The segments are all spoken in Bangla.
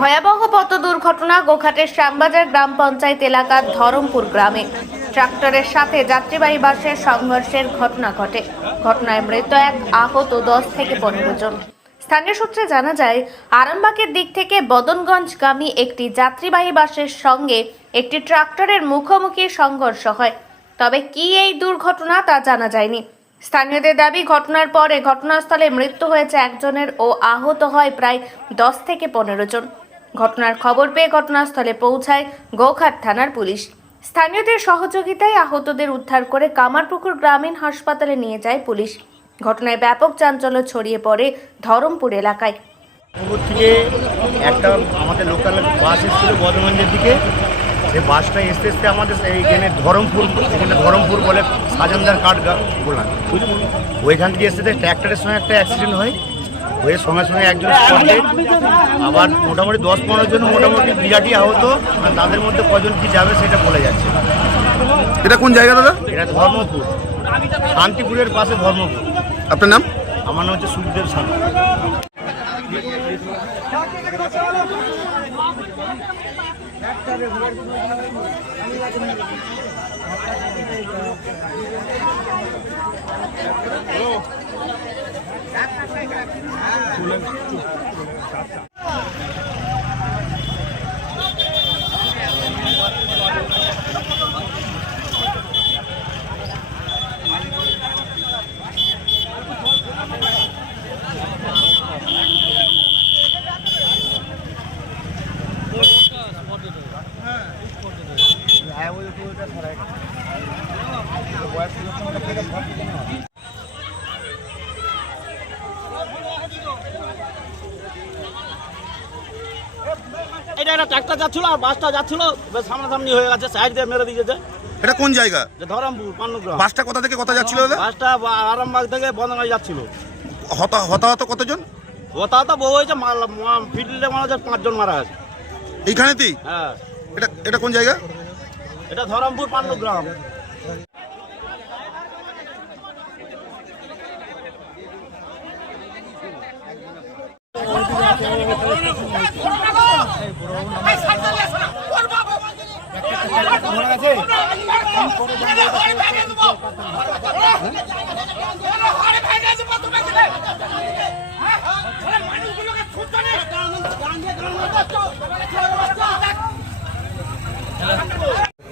ভয়াবহ পথ দুর্ঘটনা গোঘাটের শ্যামবাজার গ্রাম পঞ্চায়েত এলাকার ধরমপুর গ্রামে। ট্রাক্টরের সাথে যাত্রীবাহী বাসের সংঘর্ষের ঘটনা ঘটে। ঘটনায় মৃত এক আহত দশ থেকে পনেরো জন। স্থানীয় সূত্রে জানা যায়, আরামবাগের দিক থেকে বদনগঞ্জগামী একটি যাত্রীবাহী বাসের সঙ্গে একটি ট্রাক্টরের মুখোমুখি সংঘর্ষ হয়। তবে কি এই দুর্ঘটনা তা জানা যায়নি। স্থানীয়দের দাবি, ঘটনার পরে ঘটনাস্থলে মৃত্যু হয়েছে একজনের ও আহত হয় প্রায় দশ থেকে পনেরো জন। ঘটনার খবর পেয়ে ঘটনাস্থলে পৌঁছায় গোঘাট থানার পুলিশ। স্থানীয়দের সহযোগিতায় আহতদের উদ্ধার করে কামারপুকুর গ্রামীণ হাসপাতালে নিয়ে যায় পুলিশ। ঘটনায় ব্যাপক চাঞ্চল্য ছড়িয়ে পড়ে ধরমপুর এলাকায়। থেকে একটা আমাদের লোকাল বাস এসেছিল বর্ধমানের দিকে। সেই বাসটা এসতে এসতে আমাদের এইখানে ধরমপুর এখানে ধরমপুর বলে সাজানদার কাঠ বললাম। ওইখান থেকে এসতে ট্র্যাক্টরের সঙ্গে একটা অ্যাক্সিডেন্ট হয়। হয়ে সঙ্গে সঙ্গে একজন আবার মোটামুটি দশ পনেরো জন মোটামুটি বিরাটই আহত আর তাদের মধ্যে কজন কি যাবে সেটা বলে যাচ্ছে। এটা কোন জায়গা দাদা? এটা ধর্মপুর। শান্তিপুরের পাশে ধর্মপুর। আপনার নাম? আমার নাম হচ্ছে সুখদেব শান্তি এটা একটা ট্রাক্টর যাচ্ছিল আর বাসটা যাচ্ছিল বেশ সামনাসামনি হয়ে গেছে সাইড দিয়ে মেরে দিয়েছে। এটা কোন জায়গা? যে ধরমপুর পান্নগ্রাম বাসটা কোথা থেকে কোথা যাচ্ছিল দাদা? বাসটা বা- আরামবাগ থেকে বন্দনায় যাচ্ছিল। হতা হতাহত কতজন? ওটা তো বউ হয়েছে ফিল্ডে মনে হচ্ছে পাঁচজন মারা গেছে। এইখানেতেই? হ্যাঁ। এটা এটা কোন জায়গা? এটা ধরমপুর পান্নগ্রাম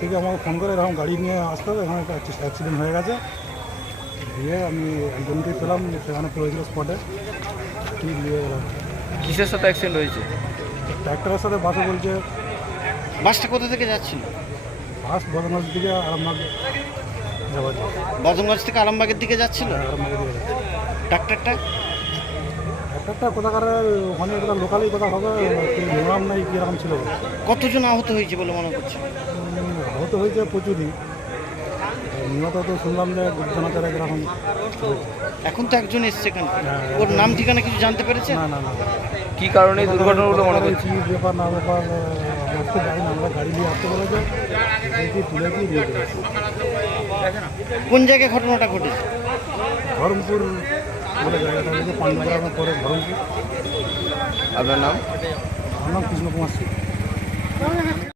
থেকে আমাকে ফোন করে এরকম গাড়ি নিয়ে আসতে হবে এখানে একটা অ্যাক্সিডেন্ট হয়ে গেছে। দিয়ে আমি একজনকে পেলাম সেখানে পড়েছিল স্পটে কি নিয়ে গেলাম কিসের সাথে অ্যাক্সিডেন্ট হয়েছে? ট্র্যাক্টরের সাথে বাসে বলছে বাসটা কোথা থেকে যাচ্ছিল? বাস বদনাথ দিকে আরামবাগ যাওয়ার বজনগঞ্জ থেকে আরামবাগের দিকে যাচ্ছিল? আরামবাগে দিয়ে যাচ্ছে ডাক্তারটা ট্র্যাক্টরটা কোথাকার ওখানে কোথা লোকালি কোথা হবে নিলাম নাই কীরকম ছিল। কতজন আহত হয়েছে বলে মনে করছে উম, আহত হয়েছে প্রচুরই। নিহত তো শুনলাম যে জনতারা এরকম। এখন তো একজন এসছে এখানে। হ্যাঁ, ওর নাম ঠিকানা কিছু জানতে পেরেছে না না না। কি কারণে এই দুর্ঘটনাগুলো মনে করছে কি ব্যাপার না ব্যাপার যাই না আমরা গাড়ি নিয়ে আসতে দেখি তুলে দিয়ে কোন জায়গায় ঘটনাটা ঘটেছে? ধরমপুর বলে জায়গাটা পান্ডগ্রামের পরে ধরমপুর। আপনার নাম? আমার নাম কৃষ্ণ কুমার সিং।